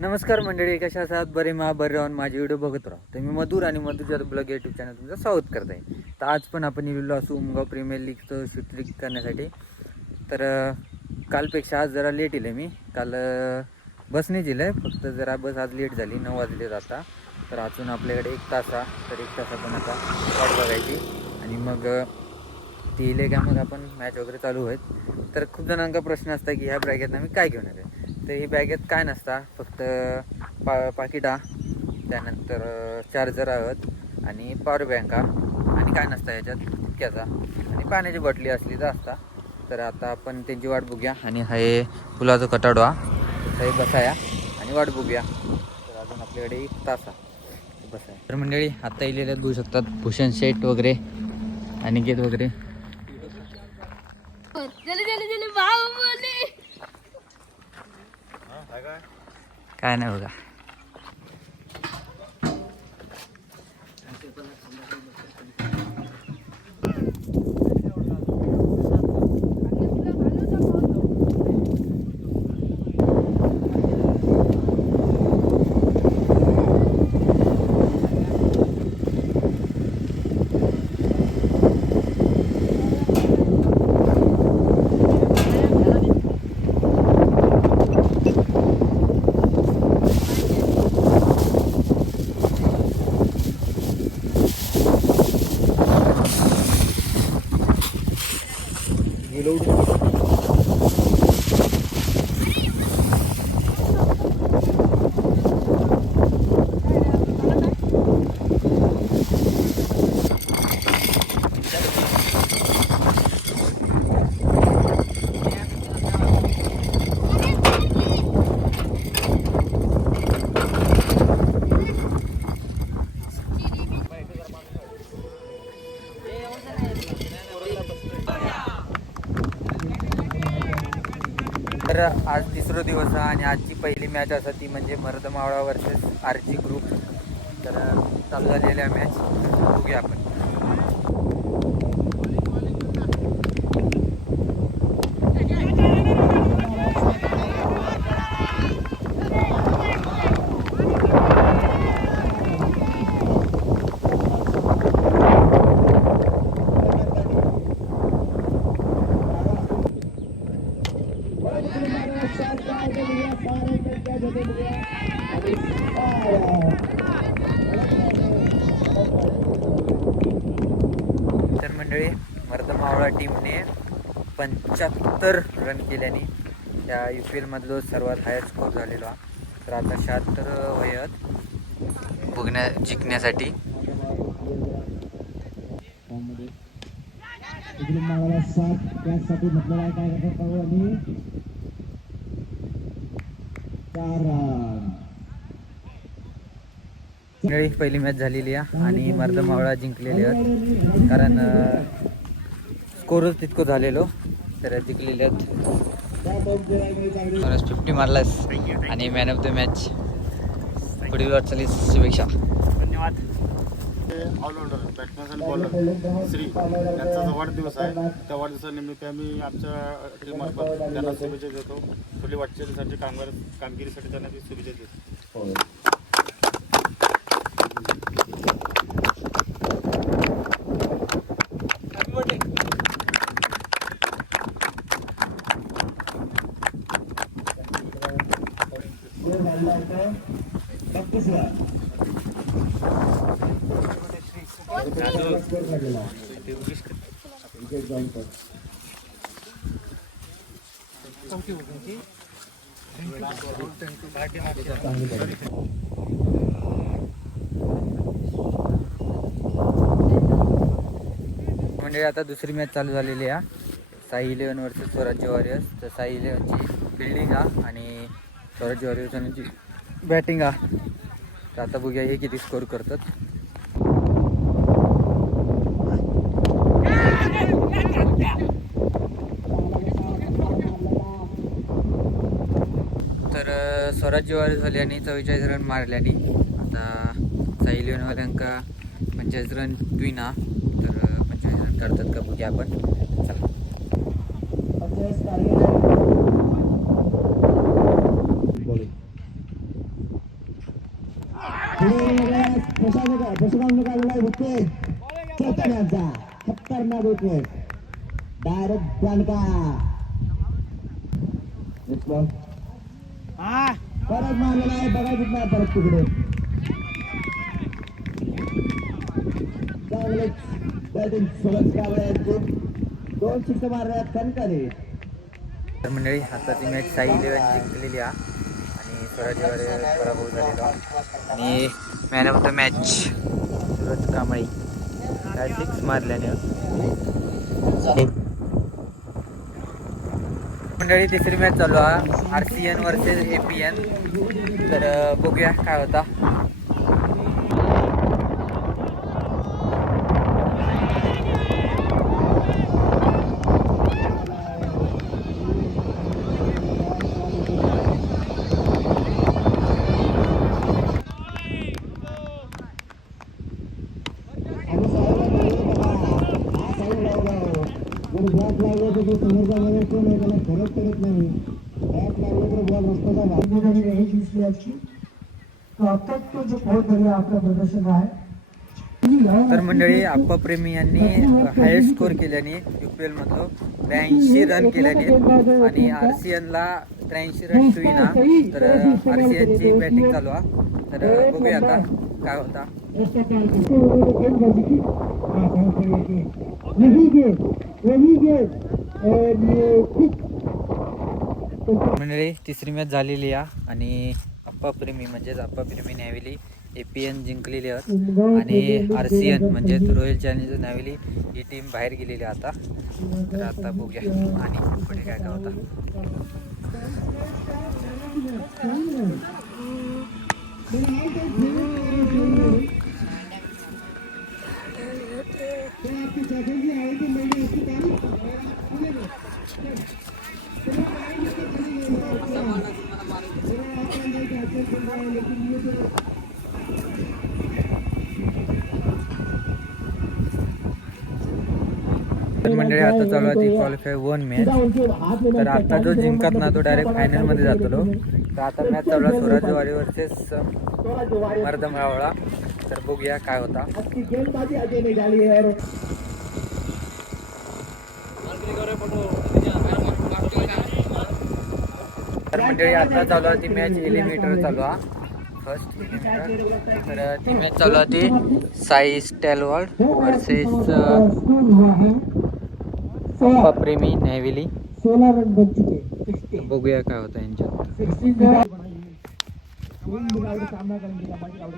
नमस्कार मंडळी कशा आहात? बरे मा बरे राहून माझे व्हिडिओ बघत राहा. तर मी मधुर आणि मधुरच्या ब्लॉग युट्यूब चॅनल तुमचं स्वागत करत आहे. तर आज पण आपण निघलो असू उमगाव प्रीमियर लीगचं शूटिंग करण्यासाठी. तर कालपेक्षा आज जरा लेट येईल मी. काल बसने दिलं आहे फक्त जरा बस आज लेट झाली नऊ वाजले आता तर अजून आपल्याकडे एक तासा तर एक तासा पण आता वाट बघायची. आणि मग ती इले का मग आपण मॅच वगैरे चालू आहेत तर खूप जणांचा प्रश्न असता की ह्या ब्रॅगेतनं आम्ही काय घेऊन येतो तर ही बॅगेत काय नसता फक्त पा पाकिटा त्यानंतर चार्जर आहोत आणि पॉवर बँका आणि काय नसता याच्यात? इतक्याचा. आणि पाण्याची बाटली असली तर असता. तर आता आपण त्यांची वाट बघूया. आणि हा हे फुलाचा कटाडवा. हे बसाया. आणि वाट बघूया. तर अजून आपल्याकडे एक तास आहे. बसाया. तर मंडळी आता इलेल्या बघू शकतात. भूषण सेट वगैरे आणि गेट वगैरे. काय नाही बघा. तर आज तिसरा दिवस आहे आणि आजची पहिली मॅच असा ती म्हणजे Mardmavla versus R G group तर चालू झालेल्या मॅच बघूया आपण. तर मंडळी मर्दमावळा टीमने पंच्याहत्तर रन केल्याने त्या यू पी एलमधलो सर्वात हायर स्कोर झालेला तर आता शहात्तर वयात बघण्या जिंकण्यासाठी. चार मागायला सात त्यासाठी म्हटलं आहे काय करतात पाहू आणि चार रन मंडळी पहिली मॅच झालेली आहे आणि मर्दमावळा जिंकलेली आहेत. कारण स्कोरच तितकं झालेलो तर जिंकलेले आहेत. फिफ्टी मारलास आणि मॅन ऑफ द मॅच पुढील वाटचालीस शुभेच्छा. धन्यवाद. ऑलराऊंडर बॅट्समॅन आणि बॉलर श्री यांचा जो वाढदिवस आहे त्या वाढदिवसानिमित्त आम्ही आमच्या टीममार्फत त्यांना शुभेच्छा देतो. पुढील वाटचालीसाठी कामगार कामगिरीसाठी त्यांना शुभेच्छा देतो बत्तीस रन विकेट जाऊन पण चांगली बॉलिंग. म्हणजे आता दुसरी मॅच चालू झालेली आहे. Sai eleven versus Swarajya warriors तर साई इलेव्हनची फिल्डिंग आहे आणि स्वराज्य वॉरियर्सची बॅटिंग आ तर आता बघूया हे किती स्कोर करतात तर अं, स्वराज्य वॉरियर्सवाल्यांनी चव्वेचाळीस रन मारल्याने आता साई इलेव्हनवाल्यांका पंचेचाळीस रन ट्विन हा तर पंचेचाळीस रन करतात का बघूया आपण. डायरेक्ट परत मारलेला आहे बघा नाही परत तिकडे. चांगले बॅटिंग सुरज कावळे दोन मारल्या कणकाने तर मंडळी आताची मॅच साई इलेव्हन जिंकलेली आहे. आणि स्वराज्यावर पराभव झालेला आणि man of the match Suraj Kamble. Six मारल्याने. मंडळी तिसरी मॅच चालू आहे. R C N versus A P N तर बघूया काय होता बॅट लागलं तर समोरचा मध्ये कोण आहे त्याला फरक पडत नाही बॅट लागलं तर बॉल रस्त्याचा ठिकाणी नाही दिसली आजची तो अत्यंत जो बहुत बढिया आपलं प्रदर्शन आहे. तर मंडळी आप्पा प्रेमी यांनी हायेस्ट स्कोर केल्याने युपीएल मधलं त्र्याऐंशी रन केल्याने आणि आर सी एनला त्र्याऐंशी रन होईना तर आर सी एनची बॅटिंग चालू आहे. तर बघूया आता काय होता. मंडळी तिसरी मॅच झालेली आहे आणि आप्पा प्रेमी म्हणजेच आप्पा प्रेमी न्यावेली ए पी एन जिंकलेली आहेत. आणि आर सी एन म्हणजेच रॉयल चॅलेंजर्स न्यावेली ही टीम बाहेर गेलेली आहे आता. तर आता बघूया. आणि पुढे काय काय होता तर मंडळी आता चालू आहे ती क्वालिफाय वन मॅच तर आता जो जिंकत ना तो डायरेक्ट फायनलमध्ये जातो तर आता मॅच चालू आहे स्वराज्य वारी वर्सेस मर्दमावळा तर बघूया काय होता. तर मंडळी आता चालू आहे ती मॅच एलिमिनेटर चालू आहे. फर्स्ट तर ती मॅच चालू आहे ती साई स्टॅलवर्ड वर्सेस प्रेमी नेव्हिली सोलह रन बन चुके. बघूया काय होतं यांच्यात. बाकी आउट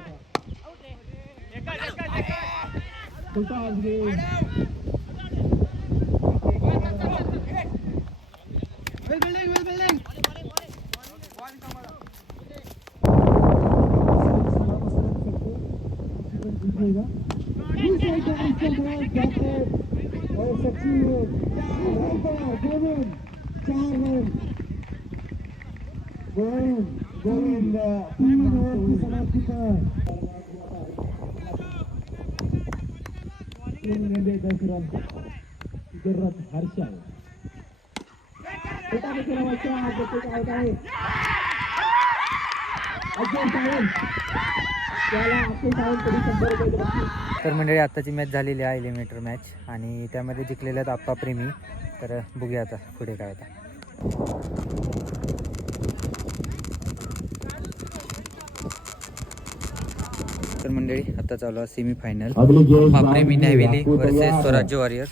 और सचिन गोविंद चार रन गोविंद गोविंद तीन ओवर की समाप्ति पर तीन गेंदे दस रन जरूरत हर्षा है बेटा बेटा बच्चा बच्चे का होता है अजय तर मंडळी आत्ताची मॅच झालेली आहे एलिमिनेटर मॅच आणि त्यामध्ये जिंकलेले आहेत आप्पा प्रेमी. तर बघूया आता पुढे काय होता. तर मंडळी आता चालू आहे सेमी फायनल अगली प्रेमी न्यावेली वर्सेस स्वराज्य वॉरियर्स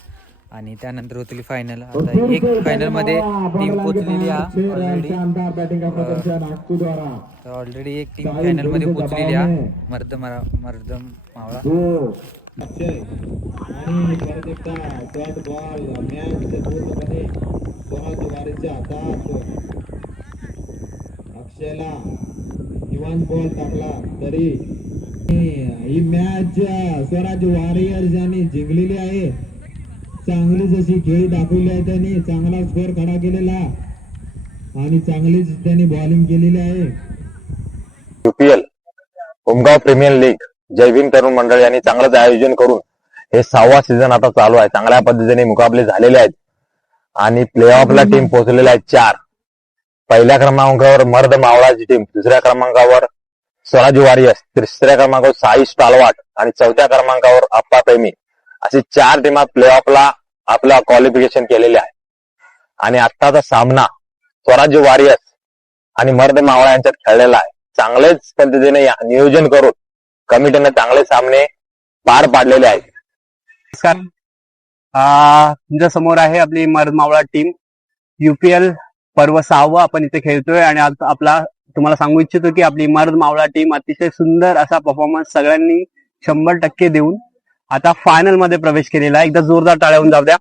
आणि त्यानंतर होतील फायनल आता एक फायनलमध्ये टीम पोचलेली आहे ऑलरेडी तर ऑलरेडी एक टीम फायनलमध्ये पोचलेली आहे. मर्द मरा मर्दम मावळा. दो अक्षय आणि बॉल मॅच अक्षयला निवांत बॉल टाकला तरी. ही मॅच स्वराज वॉरियर्स यांनी जिंकलेली आहे. चांगली जशी खेळ दाखवली आहे त्यांनी. चांगला स्कोर खडा केलेला. आणि चांगलीच त्यांनी बॉलिंग केलेली आहे. UPL Umgaon premier league Jai Bhim तरुण मंडळ यांनी चांगलंच आयोजन करून हे सहावा सीझन आता चालू आहे. चांगल्या पद्धतीने मुकाबले झालेले आहेत. आणि प्लेऑफला टीम पोहोचलेल्या आहेत चार. पहिल्या क्रमांकावर मर्द मावळाची टीम दुसऱ्या क्रमांकावर स्वराज वॉरियर्स तिसऱ्या क्रमांकावर साई स्टालवाट आणि चौथ्या क्रमांकावर अप्पा प्रेमी. अशी चार टीमा प्लेऑफला आपलं क्वालिफिकेशन केलेले आहे. आणि आत्ताचा सामना स्वराज्य वॉरियर्स आणि मर्द मावळा यांच्यात खेळलेला आहे. चांगलेच पद्धतीने नियोजन करून कमिटीने चांगले सामने पार पाडलेले आहेत. नमस्कार. तुमच्यासमोर आहे आपली मर्द मावळा टीम युपीएल पर्व सहावं आपण इथे खेळतोय आणि आज आपला तुम्हाला सांगू इच्छितो की आपली मर्द मावळा टीम अतिशय सुंदर असा परफॉर्मन्स सगळ्यांनी शंभर टक्के देऊन आता फायनलमध्ये प्रवेश केलेला आहे. एकदा जोरदार टाळ्याहून जाऊ द्या.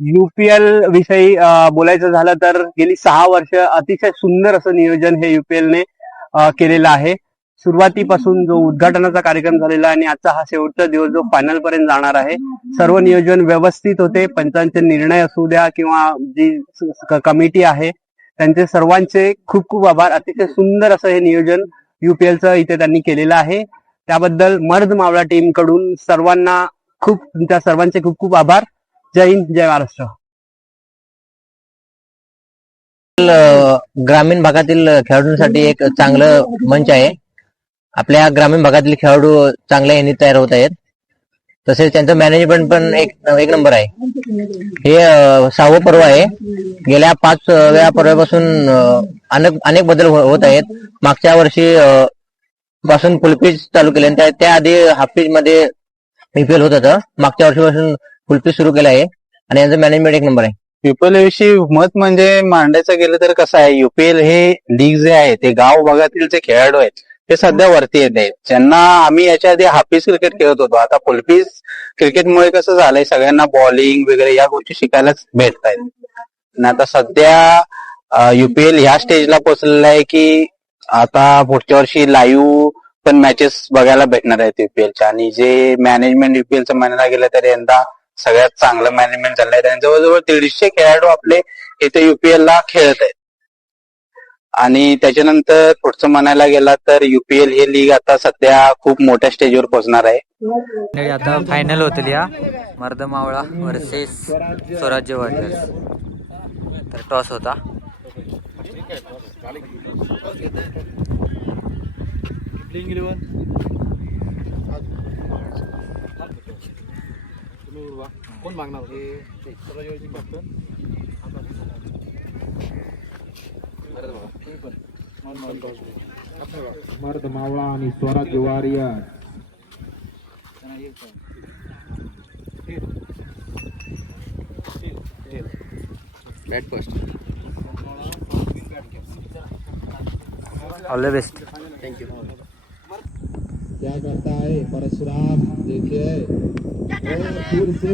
युपीएल विषयी बोलायचं झालं तर गेली सहा वर्ष अतिशय सुंदर असं नियोजन हे युपीएलने केलेलं आहे. सुरुवातीपासून जो उद्घाटनाचा कार्यक्रम झालेला आहे आणि आजचा हा शेवटचा दिवस जो फायनल पर्यंत जाणार आहे सर्व नियोजन व्यवस्थित होते. पंचांचे निर्णय असू द्या किंवा जी कमिटी आहे त्यांचे सर्वांचे खूप खूप आभार. अतिशय सुंदर असं हे नियोजन युपीएलचं इथे त्यांनी केलेलं आहे. त्याबद्दल मर्द मावळा टीमकडून सर्वांना खूप त्या सर्वांचे खूप खूप आभार. जय हिंद जय महाराष्ट्र. ग्रामीण भागातील खेळाडूंसाठी एक चांगलं मंच आहे. आपल्या ग्रामीण भागातील खेळाडू चांगल्या यांनी तयार होत आहेत. तसेच त्यांचं मॅनेजमेंट पण एक एक नंबर आहे. हे सहावं पर्व आहे. गेल्या पाच वेळा पर्वापासून अनेक अनेक बदल हो, होत आहेत. मागच्या वर्षी पासून फुलपीच चालू केले. आणि त्या- त्याआधी हाफपीच मध्ये पीपीएल होत होतं. मागच्या वर्षीपासून फुलपीच सुरू केलं आहे. आणि यांचं मॅनेजमेंट एक नंबर आहे. युपीएल विषयी मत म्हणजे मांडायचं गेलं तर कसं आहे? युपीएल हे लीग जे आहे ते गाव भागातील जे खेळाडू आहेत ते सध्या वरती येत आहेत. ज्यांना आम्ही याच्या आधी हाफीस क्रिकेट खेळत होतो. आता फुलपीस क्रिकेटमुळे कसं झालंय? सगळ्यांना बॉलिंग वगैरे या गोष्टी शिकायलाच भेटत आहेत आता सध्या युपीएल ह्या स्टेजला पोहोचलेला आहे की आता पुढच्या वर्षी लाईव्ह पण मॅचेस बघायला भेटणार आहेत युपीएलच्या आणि जे मॅनेजमेंट युपीएलचं म्हणायला गेलं तर यंदा सगळ्यात चांगलं मॅनेजमेंट झालं आहे. आणि जवळजवळ दीडशे खेळाडू आपले इथे युपीएल ला खेळत आहेत. आणि त्याच्यानंतर पुढचं म्हणायला गेला तर युपीएल ही लीग आता सध्या खूप मोठ्या स्टेजवर पोहोचणार आहे. आता फायनल होतील या. मर्द मावळा वर्सेस स्वराज्य वॉरियर्स तर टॉस होता. कोण मागणार कॅप्टन मर्द मावळा आणि Swaraj warrior all the best क्या करता है? परशुराम देखिए। फिर से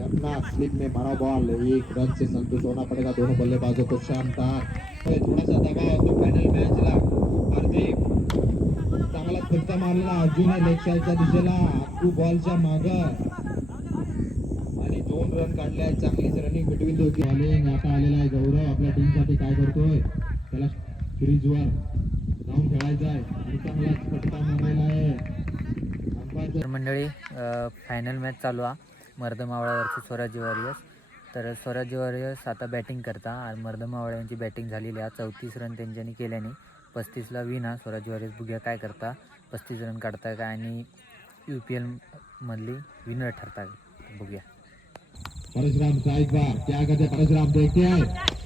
अपना स्लिप में मारा बॉल एक रन से संतुष्ट होना पड़ेगा दोनों बल्लेबाजों को शानदार। तो थोड़ा सा दबाव होता फायनल मॅचला हार्दिक चांगला फटका मारलेला अर्जुन आहे लेग साईडच्या दिशेला। अप्पू बॉलच्या माग। आणि दोन रन काढले आहेत चांगलीच रनिंग बिटवीन बॉलिंग आता आलेला आहे गौरव आपल्या टीमसाठी काय करतोय? त्याला क्रीजवर जाऊन खेळायचं आहे. आणि चांगलाच फटका मारलेला आहे अंपायरचं तर मंडळी फायनल मॅच चालू आहे मर्द मावळ्यावरची स्वराज्य वॉरियर्स. तर स्वराज्य वॉरियर्स आता बॅटिंग करता. आणि मर्द मावळ्यांची बॅटिंग झालेली आहे. चौतीस रन त्यांच्यानी केल्याने पस्तीसला विन हा. स्वराज्य वॉरियर्स बघूया काय करता. पस्तीस रन काढताय का आणि यू पी एलमधली विनर ठरता बघूया. परशुराम क्या कहते हैं परशुराम देखते हैं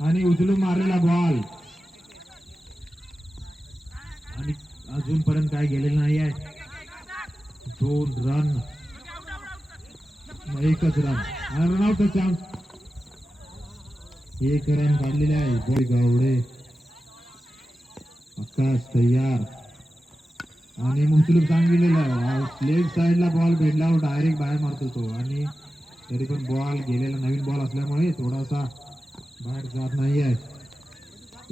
आणि उचलून मारलेला बॉल आणि अजूनपर्यंत काय गेलेलं नाही आहे. दोन रन एकच रन रनआउट चान्स एक रन काढलेले आहे. बॉल गावडे. आकाश तयार. आणि उचलून सांगितलेलं लेफ्ट साईडला बॉल भेटला डायरेक्ट बाहेर मारतो तो. आणि तरी पण बॉल गेलेला नवीन बॉल असल्यामुळे थोडासा बाहेर जात नाही आहे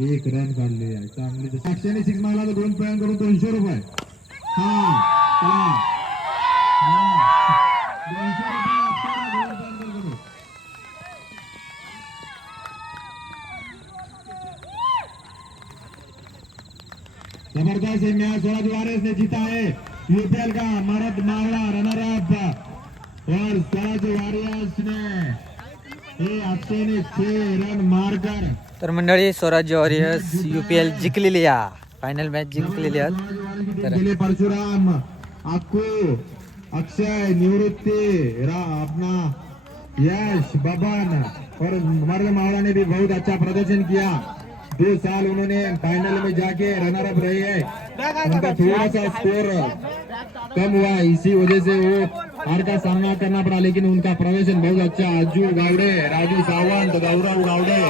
एक रन काढले आहे चांगली सातशे सिक्स दोन पॉईंट करून दोनशे रुपये हा हा. दोनशे. ज़बरदस्त मैच वारिस ने जीता है यूपीएल का मरद मावड़ा रनर अप और स्वराज वारियर्स ने तर मंडळी स्वराज्य वॉरियर्स युपीएल जिंकलेली या. फायनल मॅच जिंकलेली गेले परशुराम. अक्कू अक्षय निवृत्ति अपना यश बबन. और मर्द मावड़ा ने भी बहुत अच्छा प्रदर्शन किया. दो साल उन्होंने फाइनल में जाके रनर अप रहे. हैं उनका थोड़ा सा स्कोर कम हुआ इसी वजह से वो हार का सामना करना पड़ा लेकिन उनका प्रदर्शन बहुत अच्छा अज्जू गावड़े राजू सावंत गौरव गावड़े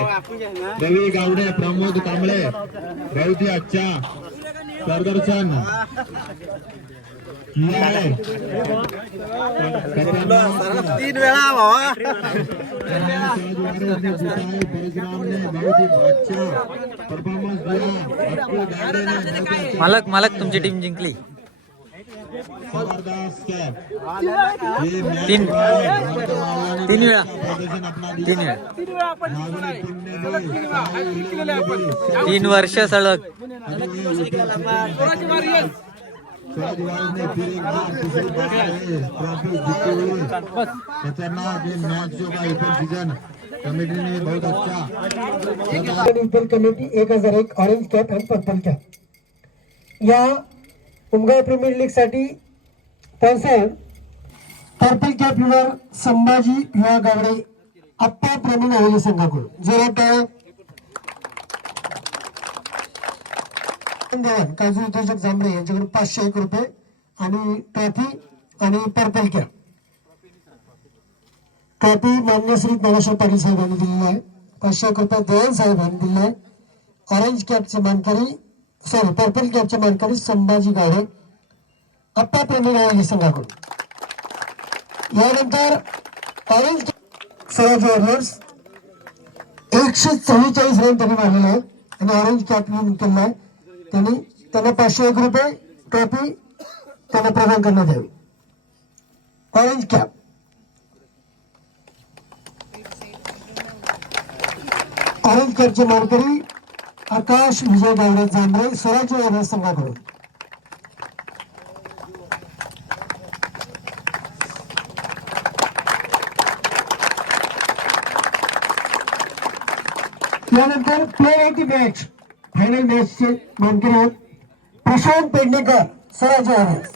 रवि गावड़े प्रमोद कांबळे बहुत ही अच्छा प्रदर्शन. किया तीन वेळा परशुराम ने बहुत अच्छा परफॉर्मेंस दिया अक्कू गावड़े ने बहुत अच्छा मालक मालक तुमची टीम जिंकली. तीन। मावळाने तीन वेळा। प्रदर्शन अपना तीन दिया वेळा। मावळी टीम ने भी तीन वर्ष सलग। स्वराज वारिस ने फिर एक बार दूसरी बार ये ट्रॉफी जीती हुई खतरनाक ये मैच जो का ईपन सीजन कमेटी ने बहुत अच्छा यूपीएल कमिटी एक हजार एक ऑरेंज कॅप आणि पर्पल कॅप या उमगाव प्रीमियर लीगसाठी स्पॉन्सर पर्पल कॅप युवर संभाजी युवा गावडे अप्पा प्रवीण आयोजन संघाकडून. जोरात देवान काजू उद्योजक जांभळे यांच्याकडून पाचशे एक रुपये आणि ट्रॉफी आणि पर्पल कॅप. ट्रॉफी मान्य श्री ज्ञानेश्वर पाटील साहेबांनी दिलेली आहे. पाचशे एक रुपये दयाल साहेबांनी दिले आहे. ऑरेंज कॅपचे मानकरी सॉरी पर्पल कॅपचे मानकरी संभाजी गाडे? अप्पा प्रेमी गावडे संघाकडून यानंतर ऑरेंज कॅप वॉरियर्स एकशे चव्वेचाळीस रन त्यांनी मारलेले आहेत. आणि ऑरेंज कॅप म्हणून केलेला आहे. त्यांनी त्यांना पाचशे एक रुपये ट्रॉफी त्यांना प्रदान करण्यात यावी. ऑरेंज कॅप ऑरेंज कॅपचे मानकरी आकाश विजय गौरव जांभरे स्वराज्य व्यवहार संघाकडून. यानंतर player of the match final मॅचचे मानकरी आहेत Prashant Pednekar Swarajya warriors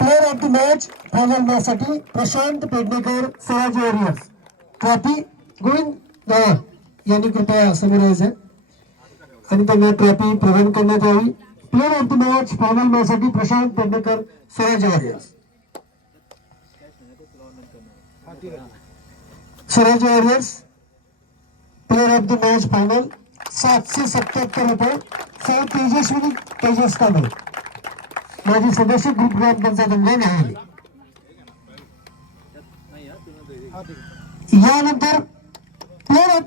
player of the match final match साठी प्रशांत पेडणेकर स्वराज्य वॉरियर्स ट्रॉफी गोविंद गवार यांनी कृपया समोर यायचं आणि त्यांना ट्रॉफी प्रदान करण्यात यावी player of the match final match साठी Prashant Pednekar Swarajya warriors Swarajya warriors player of the match final सातशे सत्याहत्तर रुपये सौ तेजस्विनी तेजस कांबळे माजी सदस्य ग्रुप ग्रामपंचायत अंगण आहे यानंतर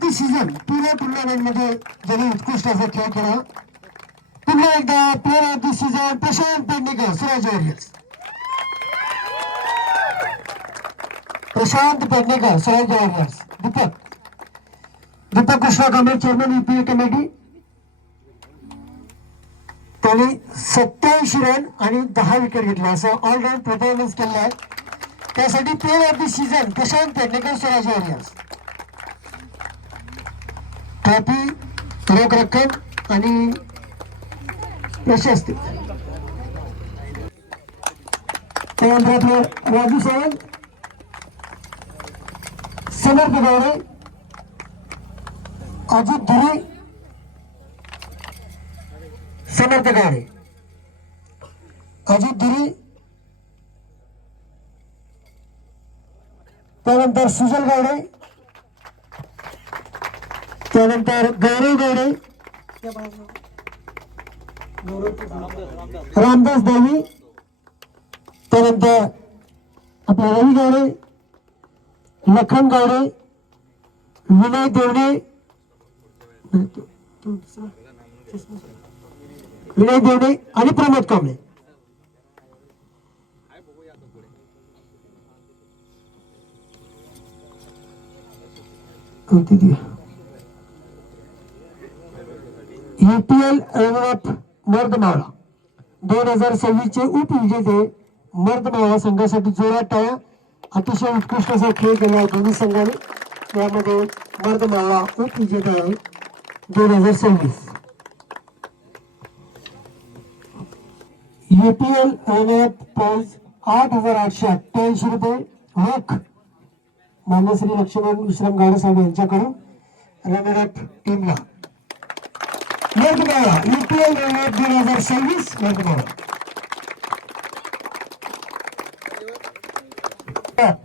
द सीझन पुऱ्या टुर्नामेंटमध्ये ज्यांनी उत्कृष्ट असा खेळ केला पुन्हा एकदा player of the season Prashant Pednekar Swaraj warriors Prashant Pednekar Swaraj warriors Deepak. Deepak Krishna Kamble chairman UPA committee त्यांनी सत्याऐंशी रन आणि दहा विकेट घेतला. असं ऑलराऊंड परफॉर्मन्स केला आहे. त्यासाठी player of the season Prashant Pednekar Swaraj warriors trophy रोख रक्कम आणि प्रशस्ती त्यानंतर आपले राजू सावंत समर्थ गौरे अजित धुरे समर्थ गौरे अजित धुरी त्यानंतर सुजल गावडे त्यानंतर गौरव गौरे रामदास देवी त्यानंतर आपले रवी गौरे लखन गौरे विनय देवडे. विनय देवणे आणि Pramod Kamble. UPL runner up Mardmala दोन हजार सव्वीसचे उपविजेते मर्दमाळा संघासाठी जोरात टाळ्या. अतिशय उत्कृष्ट असा खेळ केला आहे दोन्ही संघाने. यामध्ये मर्दमाळा उपविजेता आहे दोन हजार सव्वीस. युपीएल रनअप प्राइज आठ हजार आठशे अठ्ठ्याऐंशी रुपये. रोख मान्य श्री लक्ष्मण विश्राम गाडेसाहेब यांच्याकडून रनरअप टीमला. मर्दमाळा यूपीएल रनअप दोन हजार सव्वीस मर्दमाळा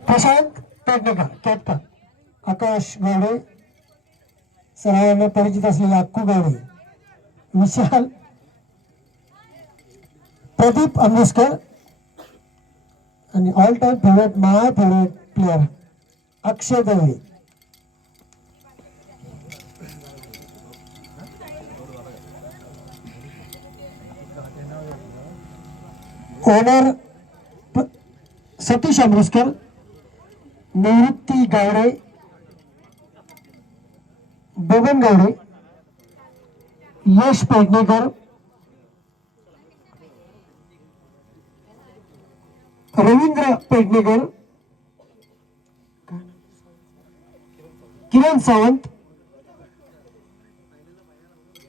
प्रशांत पेडणेकर कॅप्टन आकाश गावडे सर्वांना परिचित असलेला अक्कू गावडे विशाल प्रदीप अमृतकर आणि all time favourite my favourite player Akshay Dawle owner Satish Amritkar Nivrutti Gawde Baban Gawde Yash Pednekar Ravindra Pednekar Kiran Sawant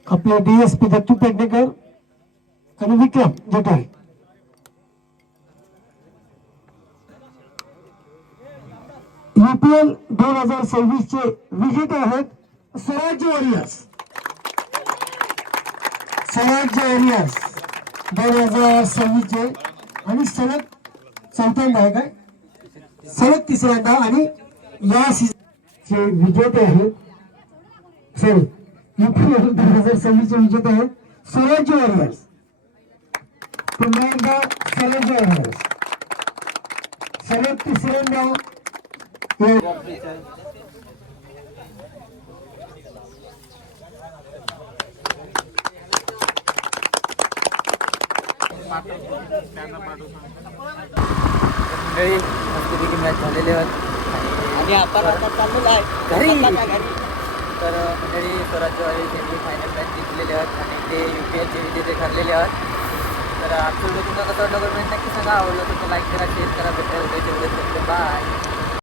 आपले डीएसपी दत्तू पेडणेकर आणि विक्रम जटाळे यूपीएल दोन हजार सव्वीस चे विजेते आहेत स्वराज्य वॉरियर्स. स्वराज्य वॉरियर्स दोन हजार सव्वीस चे आणि सलग चौथ्यांदा आहे काय? सलग तिसऱ्यांदा आणि या सीझनचे विजेते आहेत. सॉरी यूपीएल दोन हजार सव्वीस चे विजेते आहेत स्वराज्य वॉरियर्स. पुन्हा एकदा स्वराज्य वॉरियर्स. सलग तिसऱ्यांदा मॅच झालेले आहेत आणि आपण आता चाललेलो आहे घरी तर मंडळी स्वराज्यवाडी त्यांनी फायनल मॅच जिंकलेले आहेत आणि ते यू पी एलचे विजेते ठरलेले आहेत तर आमचं व्हिडिओ तुम्हाला कसं वाटलं नक्की सांगा आवडलं तुमचं लाईक करा शेअर करा भेटा उद्याच्या उद्या बाय